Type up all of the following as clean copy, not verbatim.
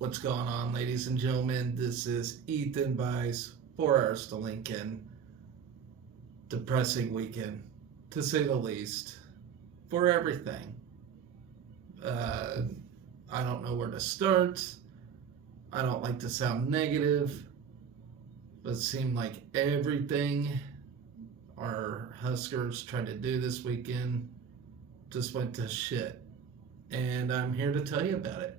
What's going on, ladies and gentlemen? This is Ethan Buys 4 Hours to Lincoln. Depressing weekend, to say the least, for everything. Uh, I don't know where to start. I don't like to sound negative, but it seemed like everything our Huskers tried to do this weekend just went to shit. And I'm here to tell you about it.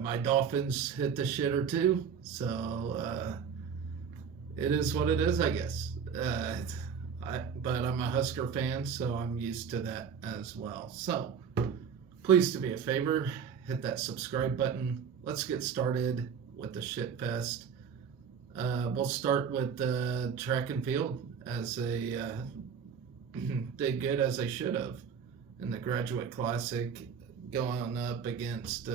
My Dolphins hit the shitter too, so it is what it is, I guess. But I'm a Husker fan, so I'm used to that as well. So please do me a favor, hit that subscribe button. Let's get started with the shit fest. We'll start with track and field, as they did good as they should have in the Graduate Classic, going up against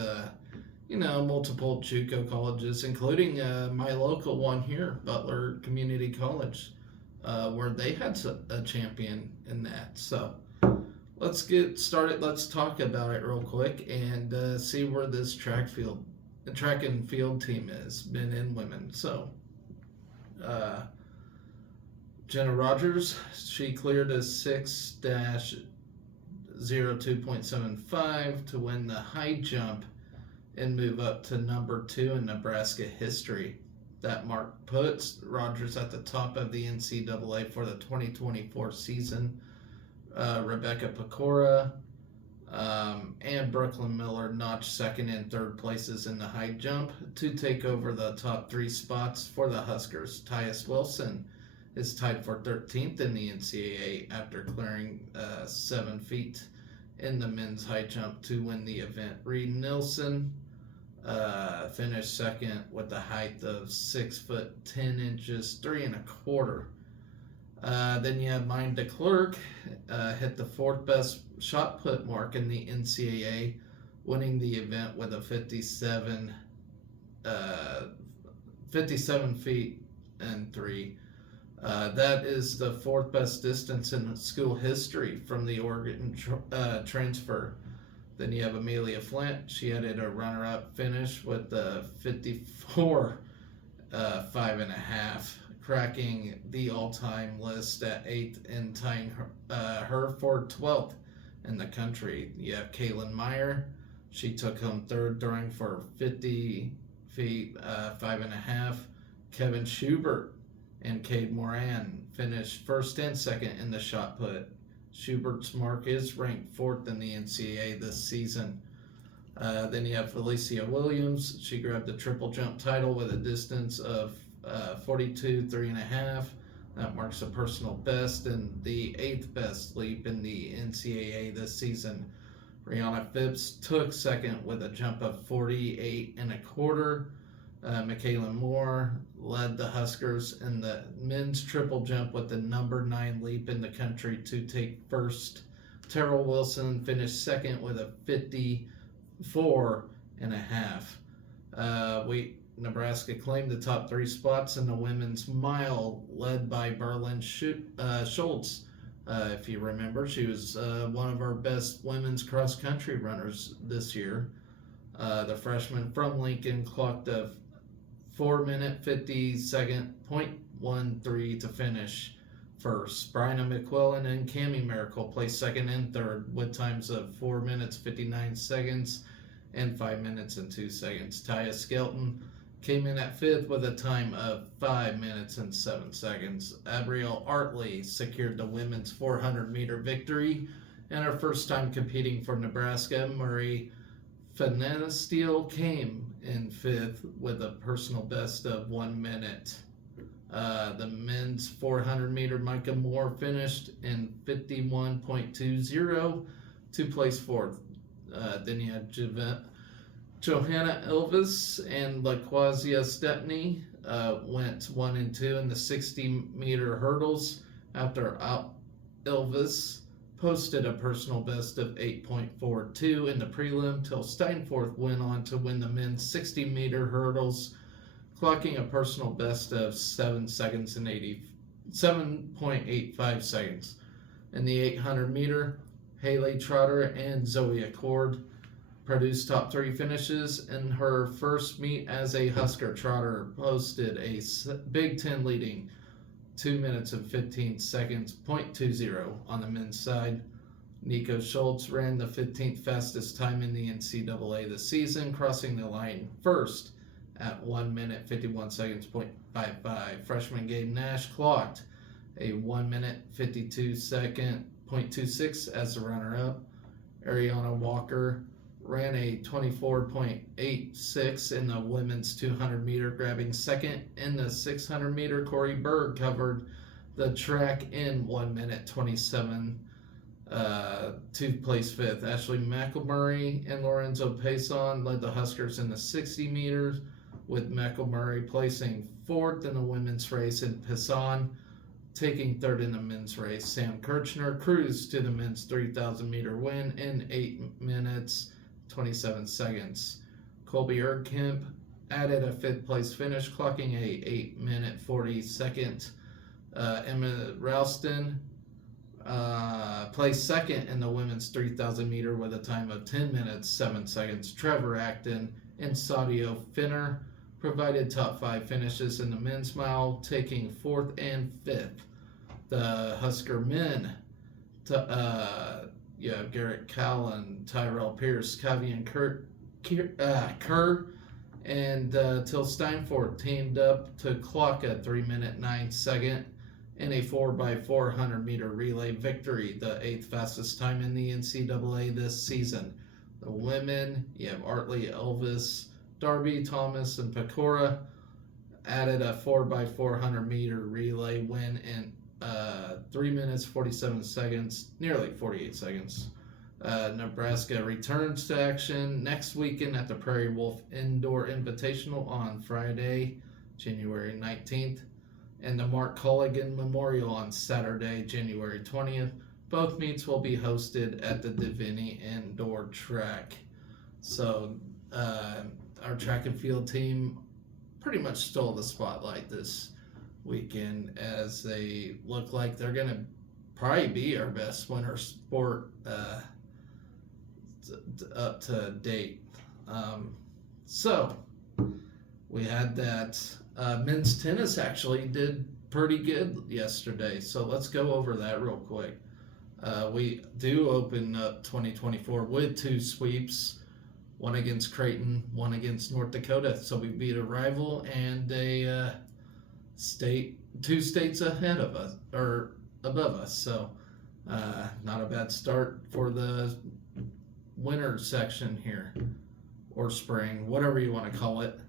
multiple JUCO colleges, including my local one here, Butler Community College, where they had a champion in that. So let's get started. Let's talk about it real quick and see where this track and field team is, men and women. So Jenna Rogers, she cleared a 6-02.75 to win the high jump and move up to number 2 in Nebraska history. That mark puts Rogers at the top of the NCAA for the 2024 season. Rebecca Pecora and Brooklyn Miller notched second and third places in the high jump to take over the top 3 spots for the Huskers. Tyus Wilson is tied for 13th in the NCAA after clearing 7 feet in the men's high jump to win the event. Reed Nilsson finished second with a height of 6 foot 10 inches, 3 1/4. Then you have Mine DeClerc, hit the 4th best shot put mark in the NCAA, winning the event with a 57 feet and 3. That is the 4th best distance in school history from the Oregon transfer. Then you have Amelia Flint. She added a runner-up finish with the 54 5.5, cracking the all-time list at 8th and tying her for 12th in the country. You have Kaylin Meyer. She took home 3rd throwing for 50 feet 5.5. Kevin Schubert and Cade Moran finished 1st and 2nd in the shot put. Schubert's mark is ranked 4th in the NCAA this season. Then you have Felicia Williams. She grabbed the triple jump title with a distance of 42 3.5. That marks a personal best and the 8th best leap in the NCAA this season. Rihanna Phipps took 2nd with a jump of 48 1/4. Michaela Moore led the Huskers in the men's triple jump with the number 9 leap in the country to take 1st. Terrell Wilson finished 2nd with a 54.5. Nebraska claimed the top 3 spots in the women's mile, led by Berlin Schultz. If you remember, she was one of our best women's cross-country runners this year. The freshman from Lincoln clocked a 4-minute 50.13 to finish 1st. Bryna McQuillan and Cammie Miracle placed 2nd and 3rd with times of 4 minutes 59 seconds and 5 minutes and 2 seconds. Taya Skelton came in at 5th with a time of 5 minutes and 7 seconds. Abrielle Artley secured the women's 400-meter victory and her first time competing for Nebraska. Murray Fanesteel came in 5th with a personal best of 1 minute. The men's 400-meter Micah Moore finished in 51.20 to place 4th. Then you had Johanna Elvis and LaQuasia Stepney went 1 and 2 in the 60-meter hurdles after Elvis posted a personal best of 8.42 in the prelim, till Steinforth went on to win the men's 60-meter hurdles, clocking a personal best of 7.85 seconds. In the 800-meter, Haley Trotter and Zoe Accord produced top 3 finishes in her first meet as a Husker trotter, posted a Big Ten leading 2 minutes and 15 seconds, .20 on the men's side. Nico Schultz ran the 15th fastest time in the NCAA this season, crossing the line first at 1 minute 51 seconds, .55. Freshman Gabe Nash clocked a 1 minute 52 second, .26 as the runner-up. Ariana Walker ran a 24.86 in the women's 200 meter, grabbing second in the 600 meter. Corey Berg covered the track in 1 minute 27 to place fifth. Ashley McElmurray and Lorenzo Payson led the Huskers in the 60 meters, with McElmurray placing fourth in the women's race and Payson taking third in the men's race. Sam Kirchner cruised to the men's 3,000 meter win in 8 minutes 27 seconds. Colby Erdkemp added a fifth place finish, clocking a 8 minute 40 second. Emma Ralston placed second in the women's 3,000 meter with a time of 10 minutes 7 seconds. Trevor Acton and Sadio Finner provided top 5 finishes in the men's mile, taking 4th and 5th. The Husker men, Garrett Callan, Tyrell Pierce, Kavian Kerr, and Till Steinfort teamed up to clock a 3 minute 9 second in a 4x400 meter relay victory, the 8th fastest time in the NCAA this season. The women, you have Artley Elvis, Darby Thomas, and Pecora added a 4x400 meter relay win in 3 minutes 47 seconds, nearly 48 seconds. Nebraska returns to action next weekend at the Prairie Wolf Indoor Invitational on Friday, January 19th, and the Mark Colligan Memorial on Saturday, January 20th. Both meets will be hosted at the Divinity Indoor Track. So our track and field team pretty much stole the spotlight this weekend, as they look like they're going to probably be our best winter sport up to date. So we had that. Men's tennis actually did pretty good yesterday, so let's go over that real quick. We do open up 2024 with 2 sweeps, one against Creighton, one against North Dakota. So we beat a rival and a 2 states ahead of us, or above us. So not a bad start for the winter section here, or spring, whatever you want to call it.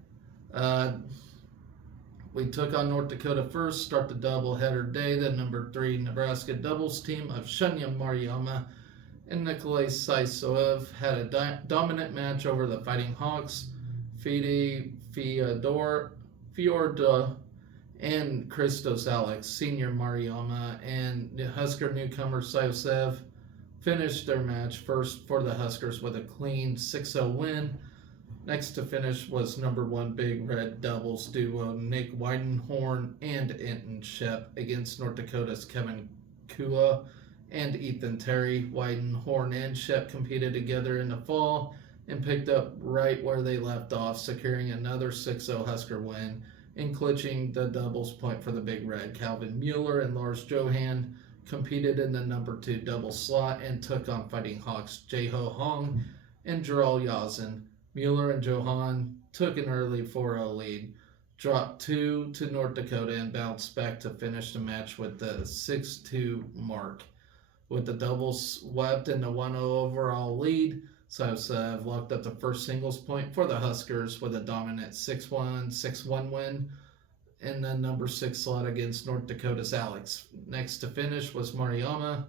We took on North Dakota first, start the doubleheader day. The number 3 Nebraska doubles team of Shunya Mariyama and Nikolai Saisoev had a dominant match over the Fighting Hawks, Fede Fiorda, and Christos Alex. Senior Mariyama and Husker newcomer Saisoev finished their match first for the Huskers with a clean 6-0 win. Next to finish was number 1 Big Red doubles duo Nick Weidenhorn and Enton Shep against North Dakota's Kevin Kua and Ethan Terry. Weidenhorn and Shep competed together in the fall and picked up right where they left off, securing another 6-0 Husker win and clinching the doubles point for the Big Red. Calvin Mueller and Lars Johan competed in the number 2 double slot and took on Fighting Hawks Jae-Ho Hong and Gerald Yazin. Mueller and Johan took an early 4-0 lead, dropped 2 to North Dakota, and bounced back to finish the match with the 6-2 mark. With the doubles swept in the 1-0 overall lead, Saisoev locked up the first singles point for the Huskers with a dominant 6-1, 6-1 win in the number 6 slot against North Dakota's Alex. Next to finish was Mariyama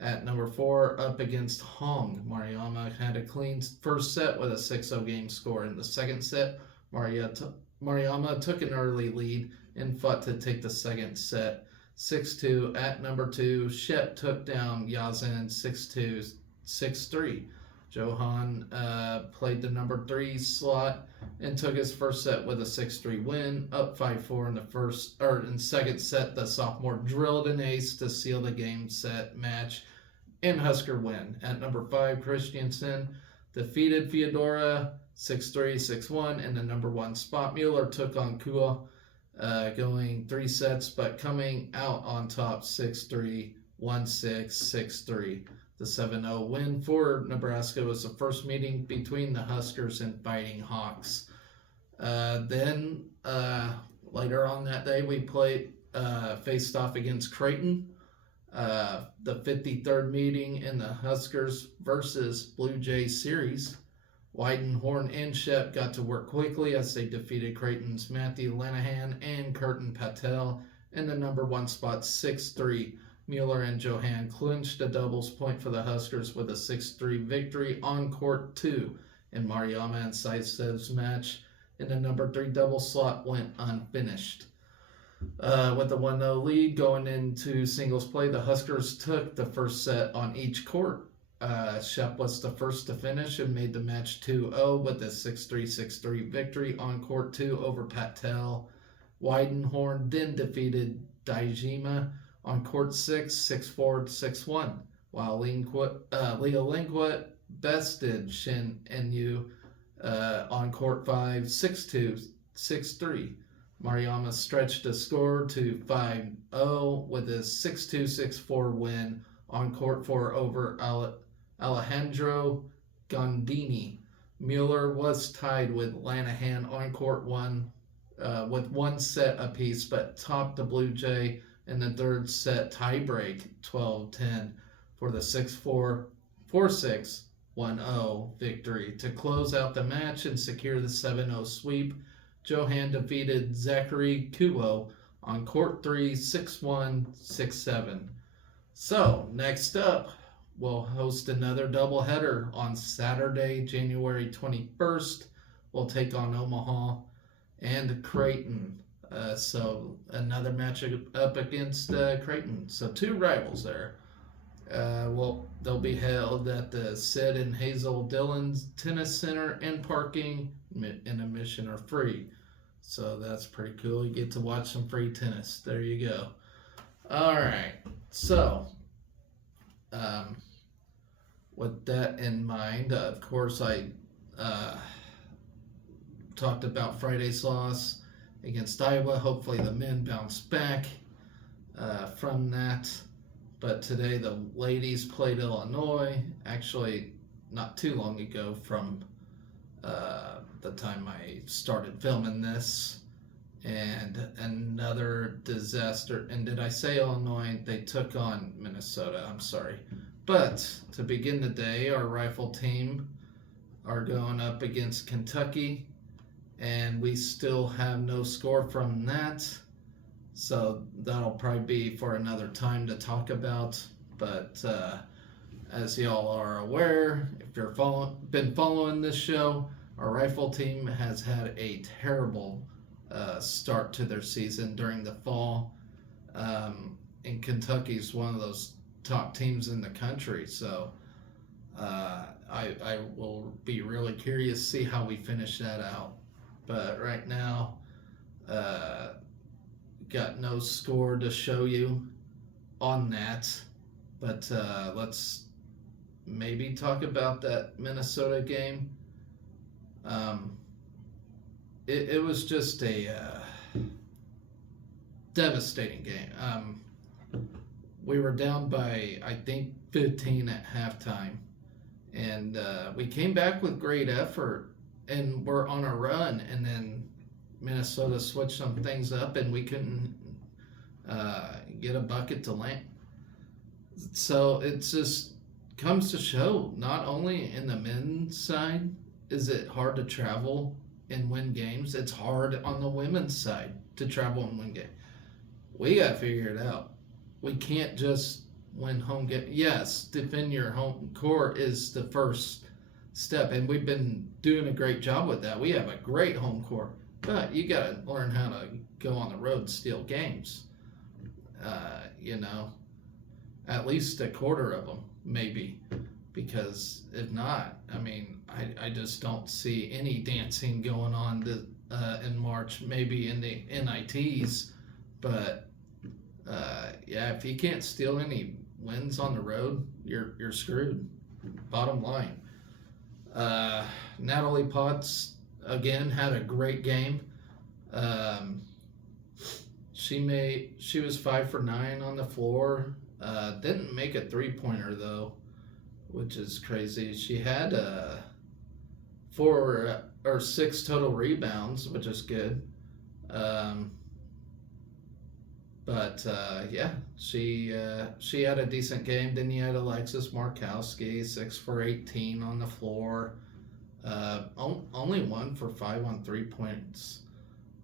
at number 4 up against Hong. Mariyama had a clean first set with a 6-0 game score. In the second set, Mariyama took an early lead and fought to take the second set 6-2. At number 2, Shep took down Yazin 6-2, 6-3. Johan played the number 3 slot and took his first set with a 6-3 win, up 5-4 in second set. The sophomore drilled an ace to seal the game set match and Husker win. At number 5, Christiansen defeated Fyodora 6-3, 6-1 in the number 1 spot. Mueller took on Kua, going 3 sets, but coming out on top 6-3, 1-6, 6-3. The 7-0 win for Nebraska was the first meeting between the Huskers and Fighting Hawks. Then later on that day, we faced off against Creighton. The 53rd meeting in the Huskers versus Blue Jays series. Weidenhorn and Shep got to work quickly as they defeated Creighton's Matthew Lanahan and Curtin Patel in the number 1 spot 6-3. Mueller and Johan clinched a doubles point for the Huskers with a 6-3 victory on court 2. And Mariama and Saisev's match in the number 3 double slot went unfinished. With the 1-0 lead going into singles play, the Huskers took the first set on each court. Shep was the first to finish and made the match 2-0 with a 6-3, 6-3 victory on court 2 over Patel. Weidenhorn then defeated Daijima on court 6, 6-4, 6-1, while Leo Lingquit bested Shin Enyu on court 5, 6-2, 6-3. Mariama stretched the score to 5-0 with a 6-2, 6-4 win on court 4 over Alejandro Gondini. Mueller was tied with Lanahan on court 1 with 1 set apiece, but topped the Blue Jay in the third set tiebreak 12-10 for the 6-4, 4-6, 1-0 victory. To close out the match and secure the 7-0 sweep, Johan defeated Zachary Kuo on court 3, 6-1, 6-7. So, next up, we'll host another doubleheader on Saturday, January 21st. We'll take on Omaha and Creighton. So another match up against Creighton. So 2 rivals there. They'll be held at the Sid and Hazel Dillon's Tennis Center, and parking and admission are free. So that's pretty cool. You get to watch some free tennis. There you go. All right. So with that in mind, of course, I talked about Friday's loss against Iowa. Hopefully the men bounce back from that. But today the ladies played Illinois, actually not too long ago from the time I started filming this. And another disaster. And did I say Illinois? They took on Minnesota. I'm sorry. But to begin the day, our rifle team are going up against Kentucky. And we still have no score from that. So that'll probably be for another time to talk about. But as y'all are aware, if you've been following this show, our rifle team has had a terrible start to their season during the fall. And Kentucky's one of those top teams in the country. So I will be really curious to see how we finish that out. But right now, got no score to show you on that. But let's maybe talk about that Minnesota game. It was just a devastating game. We were down by, I think, 15 at halftime. And we came back with great effort. And we're on a run, and then Minnesota switched some things up, and we couldn't get a bucket to land. So it just comes to show, not only in the men's side is it hard to travel and win games, it's hard on the women's side to travel and win games. We got to figure it out. We can't just win home games. Yes, defend your home court is the first step, and we've been doing a great job with that. We have a great home court, but you got to learn how to go on the road and steal games. At least a quarter of them, maybe, because if not, I mean, I just don't see any dancing going on in March, maybe in the NITs, but if you can't steal any wins on the road, you're screwed. Bottom line. Uh, Natalie Potts again had a great game. Um, she was 5 for 9 on the floor. Didn't make a 3 pointer though, which is crazy. She had 4 or 6 total rebounds, which is good. Um, but yeah, she had a decent game. Then you had Alexis Markowski, 6 for 18 on the floor. Only 1 for 5 on 3 points.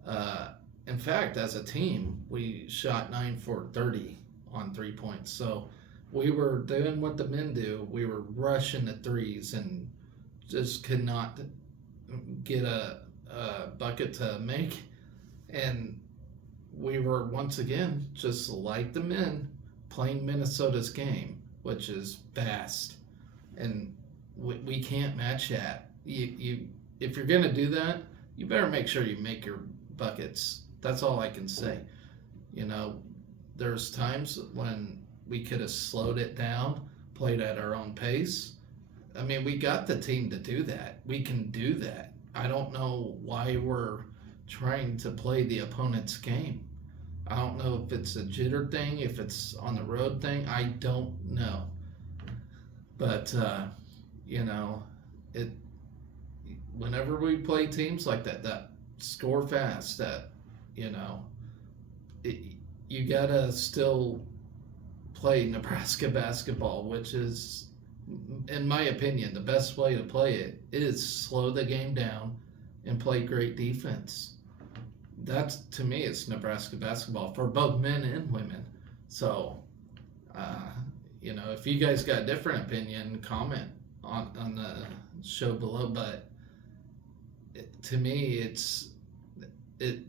Uh, in fact, as a team, we shot 9 for 30 on 3 points. So we were doing what the men do. We were rushing the threes and just could not get a bucket to make. And we were once again just like the men playing Minnesota's game, which is fast, and we can't match that. You if you're gonna do that, you better make sure you make your buckets. That's all I can say. You know, there's times when we could have slowed it down, played at our own pace. I mean, we got the team to do that. We can do that. I don't know why we're trying to play the opponent's game. I don't know if it's a jitter thing, if it's on the road thing. I don't know. But, you know, it. Whenever we play teams like that score fast, that, you know, it, you got to still play Nebraska basketball, which is, in my opinion, the best way to play it is slow the game down and play great defense. That's, to me, it's Nebraska basketball for both men and women. So, uh, you know, if you guys got a different opinion, comment on the show below. But to me, it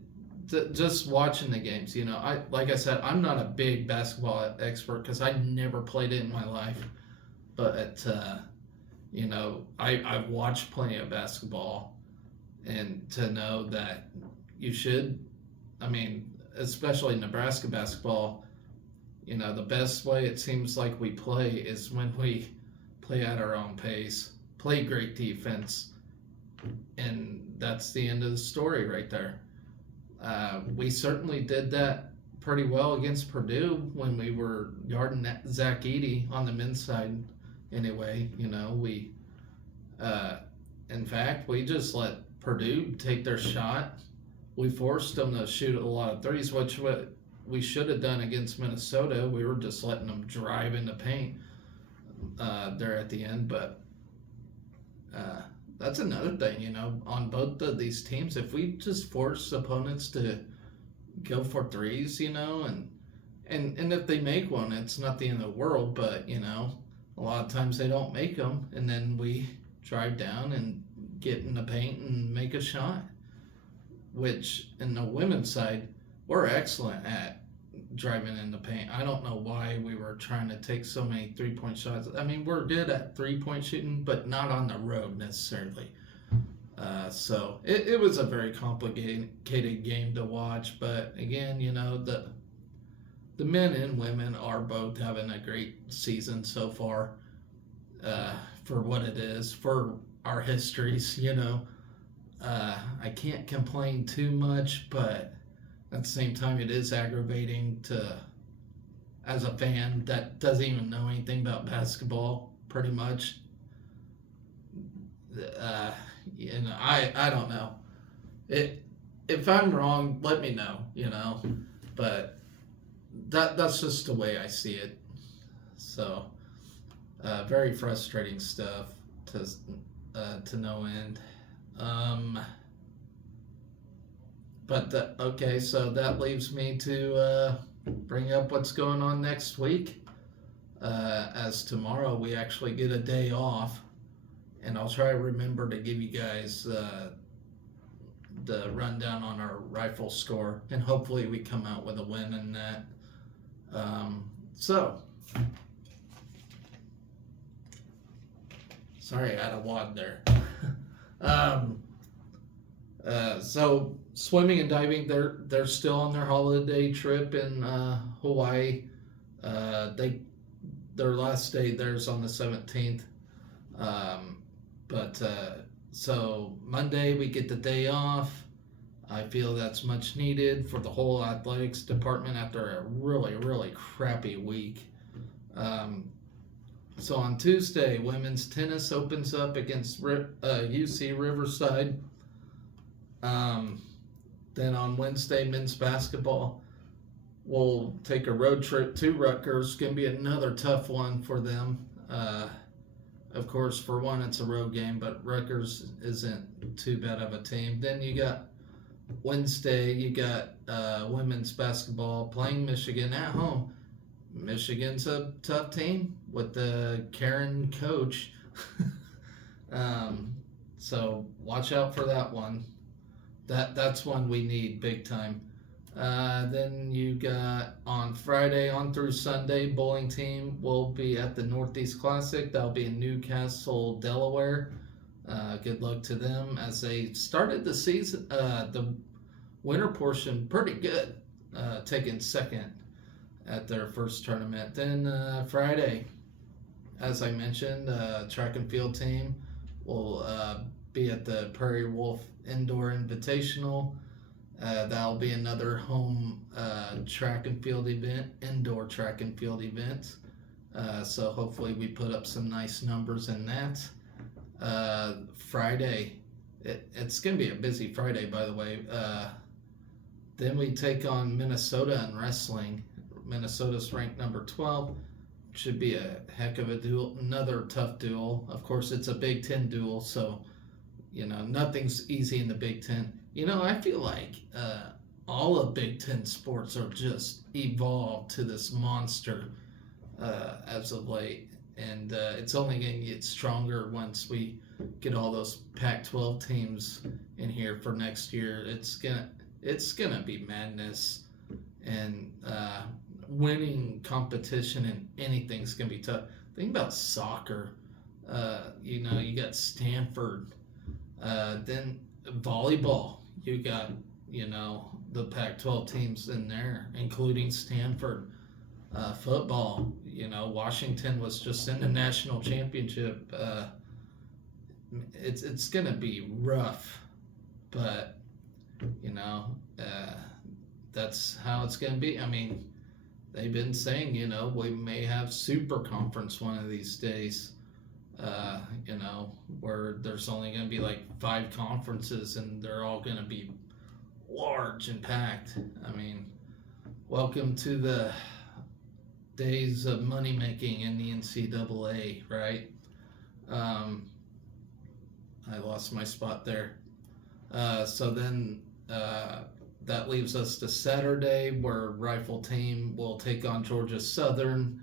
just watching the games. You know, like I said, I'm not a big basketball expert because I never played it in my life. But you know, I've watched plenty of basketball, and to know that you should, I mean, especially Nebraska basketball, you know, the best way it seems like we play is when we play at our own pace, play great defense, and that's the end of the story right there. We certainly did that pretty well against Purdue when we were guarding Zach Edey on the men's side. Anyway, you know, in fact, we just let Purdue take their shot. We forced them to shoot a lot of threes, which we should have done against Minnesota. We were just letting them drive in the paint there at the end. But that's another thing, you know, on both of these teams. If we just force opponents to go for threes, you know, and if they make one, it's not the end of the world. But, you know, a lot of times they don't make them, and then we drive down and get in the paint and make a shot. Which, in the women's side, we're excellent at driving in the paint. I don't know why we were trying to take so many 3-point shots. I mean, we're good at 3-point shooting, but not on the road necessarily. So it was a very complicated game to watch. But again, you know, the men and women are both having a great season so far, for what it is, for our histories, you know. I can't complain too much, but at the same time, it is aggravating as a fan that doesn't even know anything about basketball, pretty much. You know, I don't know. If I'm wrong, let me know, you know. But that's just the way I see it. So, very frustrating stuff to no end. But okay, so that leaves me to bring up what's going on next week. As tomorrow we actually get a day off, and I'll try to remember to give you guys the rundown on our rifle score, and hopefully we come out with a win in that. So, sorry, I had a wad there. So swimming and diving, they're still on their holiday trip in Hawaii. Their last day there's on the 17th. But so Monday we get the day off. I feel that's much needed for the whole athletics department after a really, really crappy week. Um, so on Tuesday, women's tennis opens up against UC Riverside. Um, then on Wednesday, men's basketball will take a road trip to Rutgers. It's going to be another tough one for them. Of course, for one, it's a road game, but Rutgers isn't too bad of a team. Then you got Wednesday, you got women's basketball playing Michigan at home. Michigan's a tough team with the Karen coach. um, so watch out for that one. That's one we need big time. Then you got on Friday on through Sunday, bowling team will be at the Northeast Classic. That'll be in Newcastle, Delaware. Good luck to them as they started the season, the winter portion, pretty good, taking second at their first tournament. Then Friday, as I mentioned, track and field team will be at the Prairie Wolf Indoor Invitational. That'll be another home track and field event, indoor track and field event. So hopefully we put up some nice numbers in that. Friday, it's going to be a busy Friday, by the way. Then we take on Minnesota in wrestling. Minnesota's ranked number 12. Should be a heck of a duel, another tough duel. Of course, it's a Big Ten duel, so nothing's easy in the Big Ten. I feel like all of Big Ten sports are just evolved to this monster as of late, and it's only going to get stronger once we get all those Pac-12 teams in here for next year. It's gonna be madness, and winning competition in anything's gonna be tough. Think about soccer. You got Stanford. Then volleyball, you got the Pac-12 teams in there, including Stanford. Football, Washington was just in the national championship. It's gonna be rough, but that's how it's gonna be. I mean, they've been saying we may have super conference one of these days. Where there's only going to be like 5 conferences and they're all going to be large and packed. I mean, welcome to the days of money making in the NCAA, right? I lost my spot there. So then that leaves us to Saturday, where Rifle Team will take on Georgia Southern.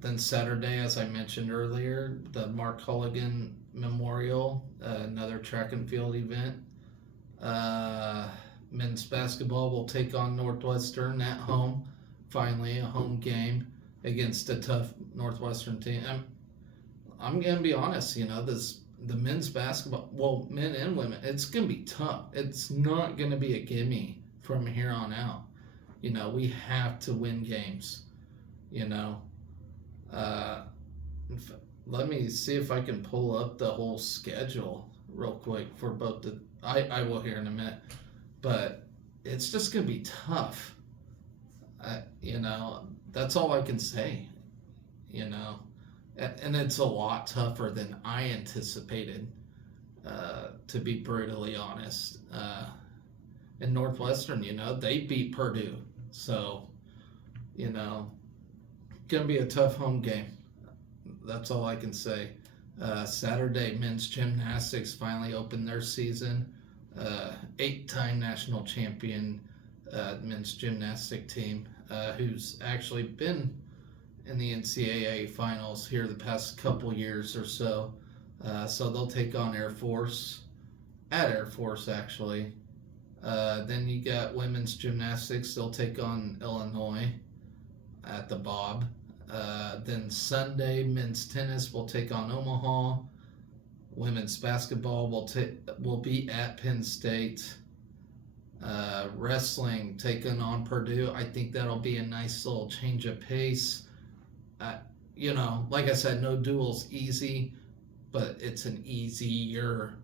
Then Saturday, as I mentioned earlier, the Mark Hulligan Memorial, another track and field event. Men's basketball will take on Northwestern at home. Finally, a home game against a tough Northwestern team. I'm gonna be honest. The men's basketball, well, men and women, it's gonna be tough. It's not gonna be a gimme from here on out. We have to win games. Let me see if I can pull up the whole schedule real quick for both I will here in a minute, but it's just gonna be tough. That's all I can say. And it's a lot tougher than I anticipated, to be brutally honest. And Northwestern, they beat Purdue, so gonna be a tough home game. That's all I can say. Saturday, men's gymnastics finally opened their season. 8-time national champion men's gymnastic team, who's actually been in the NCAA finals here the past couple years or so. So they'll take on Air Force, at Air Force actually. Then you got women's gymnastics, they'll take on Illinois at the Bob. Then Sunday, men's tennis will take on Omaha. Women's basketball will be at Penn State. Wrestling taking on Purdue. I think that'll be a nice little change of pace. Like I said, no duel's easy, but it's an easier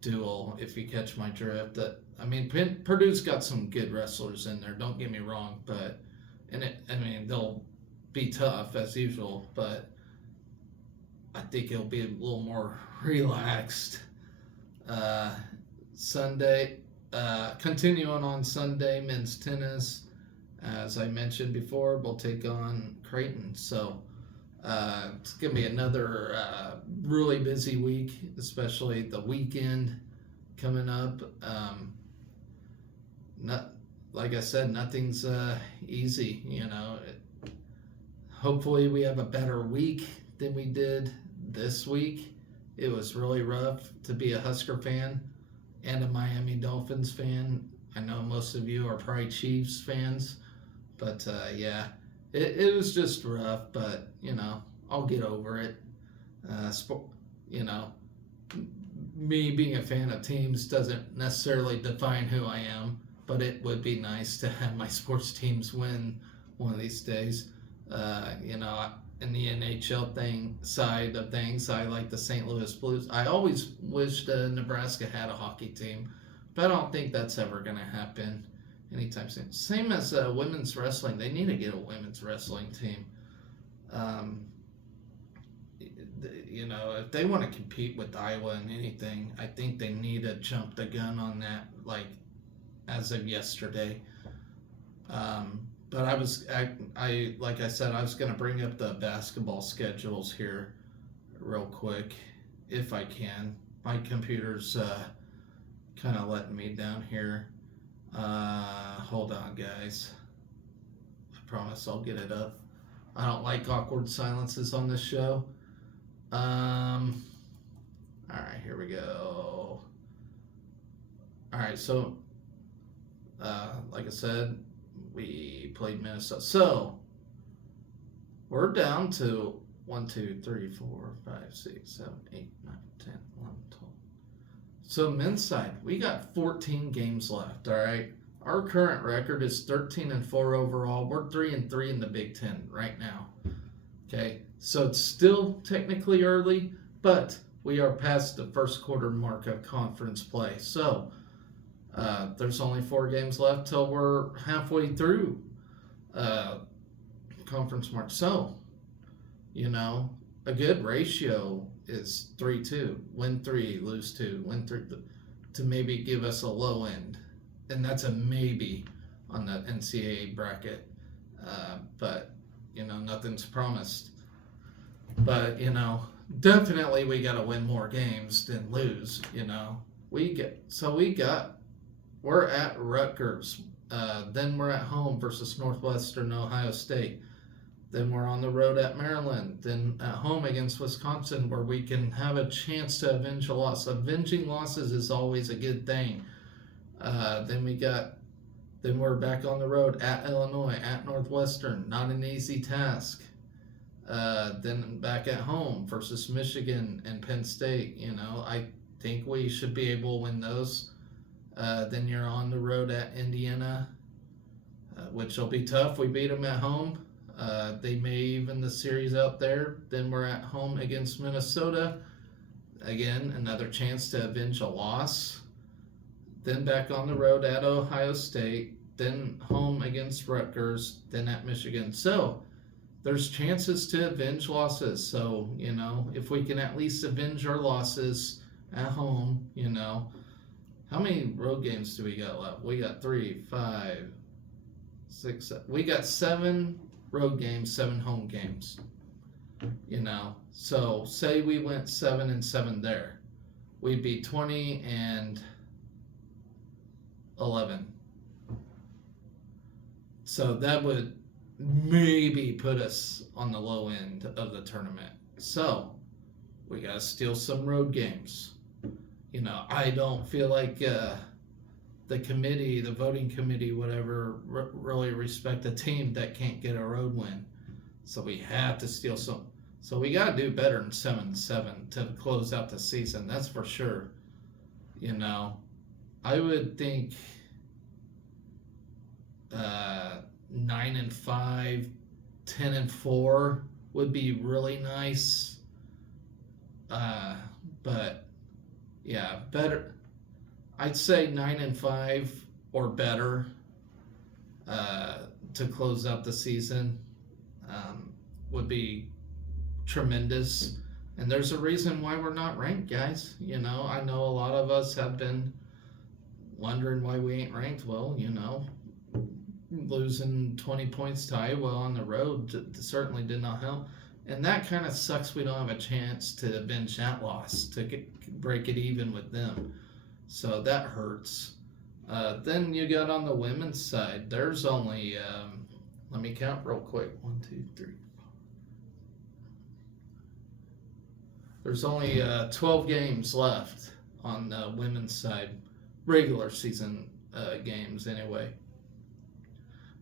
duel if you catch my drift. That I mean, Purdue's got some good wrestlers in there. Don't get me wrong, but I mean they'll be tough as usual, but I think it'll be a little more relaxed. Uh, Sunday, continuing on Sunday, men's tennis. As I mentioned before, we'll take on Creighton. So it's going to be another really busy week, especially the weekend coming up. Not like I said, nothing's easy. Hopefully, we have a better week than we did this week. It was really rough to be a Husker fan and a Miami Dolphins fan. I know most of you are probably Chiefs fans, but yeah, it was just rough. But I'll get over it. You know, me being a fan of teams doesn't necessarily define who I am, but it would be nice to have my sports teams win one of these days. In the NHL side of things, I like the St. Louis Blues. I always wished Nebraska had a hockey team, but I don't think that's ever going to happen anytime soon. Same as women's wrestling. They need to get a women's wrestling team. If they want to compete with Iowa in anything, I think they need to jump the gun on that, like as of yesterday. But like I said, I was going to bring up the basketball schedules here real quick, if I can. My computer's kind of letting me down here. Hold on, guys. I promise I'll get it up. I don't like awkward silences on this show. All right, here we go. All right, so like I said, we played Minnesota. So we're down to 1, 2, 3, 4, 5, 6, 7, 8, 9, 10, 11, 12. So men's side, we got 14 games left. All right. Our current record is 13-4 overall. We're 3-3 in the Big Ten right now. Okay. So it's still technically early, but we are past the first quarter mark of conference play. So there's only 4 games left till we're halfway through conference mark. So, a good ratio is 3-2. Win 3, lose 2. Win 3 to maybe give us a low end. And that's a maybe on the NCAA bracket. But, nothing's promised. But, definitely we got to win more games than lose, We're at Rutgers. Then we're at home versus Northwestern Ohio State. Then we're on the road at Maryland. Then at home against Wisconsin, where we can have a chance to avenge a loss. Avenging losses is always a good thing. Then we're back on the road at Illinois, at Northwestern. Not an easy task. Then back at home versus Michigan and Penn State. I think we should be able to win those. Then you're on the road at Indiana, which will be tough. We beat them at home. They may even the series out there. Then we're at home against Minnesota. Again, another chance to avenge a loss. Then back on the road at Ohio State. Then home against Rutgers. Then at Michigan. So there's chances to avenge losses. So, if we can at least avenge our losses at home, How many road games do we got left? We got 3, 5, 6, 7. We got 7 road games, 7 home games. So say we went 7-7 there. We'd be 20-11. So that would maybe put us on the low end of the tournament. So we got to steal some road games. I don't feel like the committee, the voting committee, whatever, really respect a team that can't get a road win. So we have to steal some. So we got to do better than 7-7 to close out the season. That's for sure. I would think 9-5, 10-4 would be really nice. Uh, but yeah, better. I'd say 9-5 or better uh, to close out the season um, would be tremendous. And there's a reason why we're not ranked, guys. I know a lot of us have been wondering why we ain't ranked. Well, losing 20 points to Iowa on the road certainly did not help. And that kind of sucks. We don't have a chance to avenge that loss, to break it even with them. So that hurts. Then you got on the women's side, there's only, let me count real quick. 1, 2, 3. There's only 12 games left on the women's side, regular season games anyway.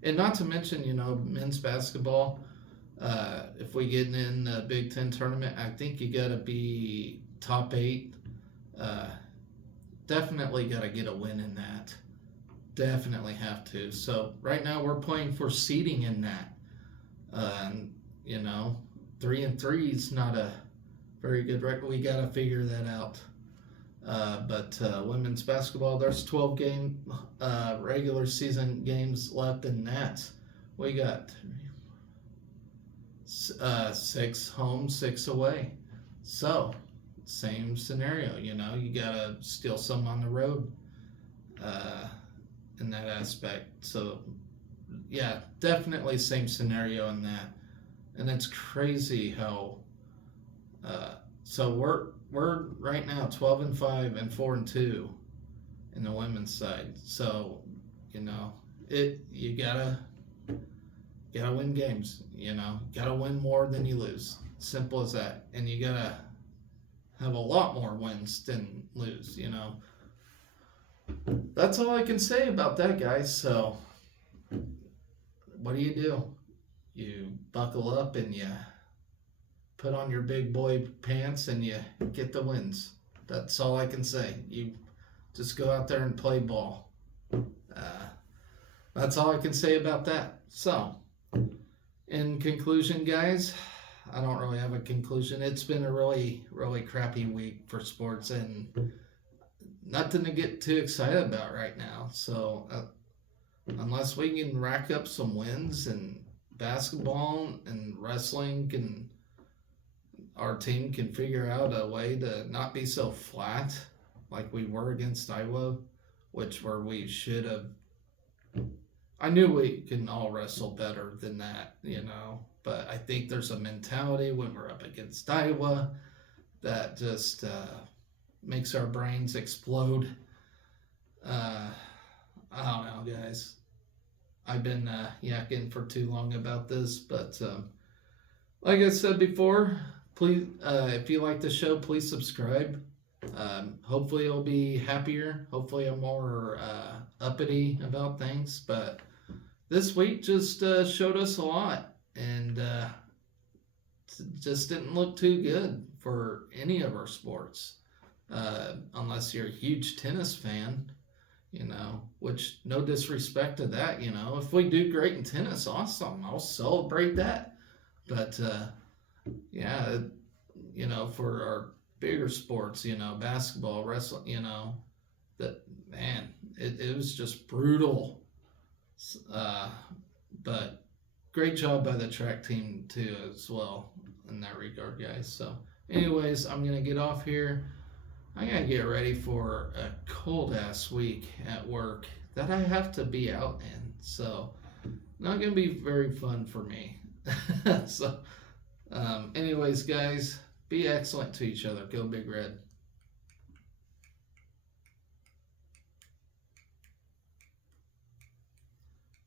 And not to mention, men's basketball. If we get in the Big Ten tournament, I think you got to be top 8. Definitely got to get a win in that. Definitely have to. So right now we're playing for seeding in that. And 3-3 is not a very good record. We got to figure that out. But women's basketball, there's 12 regular season games left in that. We got 6 home, 6 away. So same scenario, you gotta steal some on the road in that aspect. So yeah, definitely same scenario in that. And it's crazy how so we're right now 12-5 and 4-2 in the women's side. So you gotta win games. Gotta win more than you lose. Simple as that. And you gotta have a lot more wins than lose. That's all I can say about that, guys. So what do? You buckle up and you put on your big boy pants and you get the wins. That's all I can say. You just go out there and play ball. That's all I can say about that. So, in conclusion, guys, I don't really have a conclusion. It's been a really, really crappy week for sports and nothing to get too excited about right now. So, unless we can rack up some wins in basketball and wrestling, our team can figure out a way to not be so flat like we were against Iowa, where we should have. I knew we can all wrestle better than that, but I think there's a mentality when we're up against Iowa that just makes our brains explode. I don't know, guys. I've been yakking for too long about this, but like I said before, please, if you like the show, please subscribe. Hopefully I'll be happier. Hopefully I'm more uppity about things. But this week just showed us a lot, and just didn't look too good for any of our sports, unless you're a huge tennis fan. Which no disrespect to that. If we do great in tennis, awesome. I'll celebrate that. But yeah, for our bigger sports, basketball, wrestling, that, man, it was just brutal. But great job by the track team too as well in that regard, guys. So anyways, I'm gonna get off here. I gotta get ready for a cold ass week at work that I have to be out in. So not gonna be very fun for me. So anyways, guys, be excellent to each other. Go Big Red.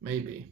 Maybe.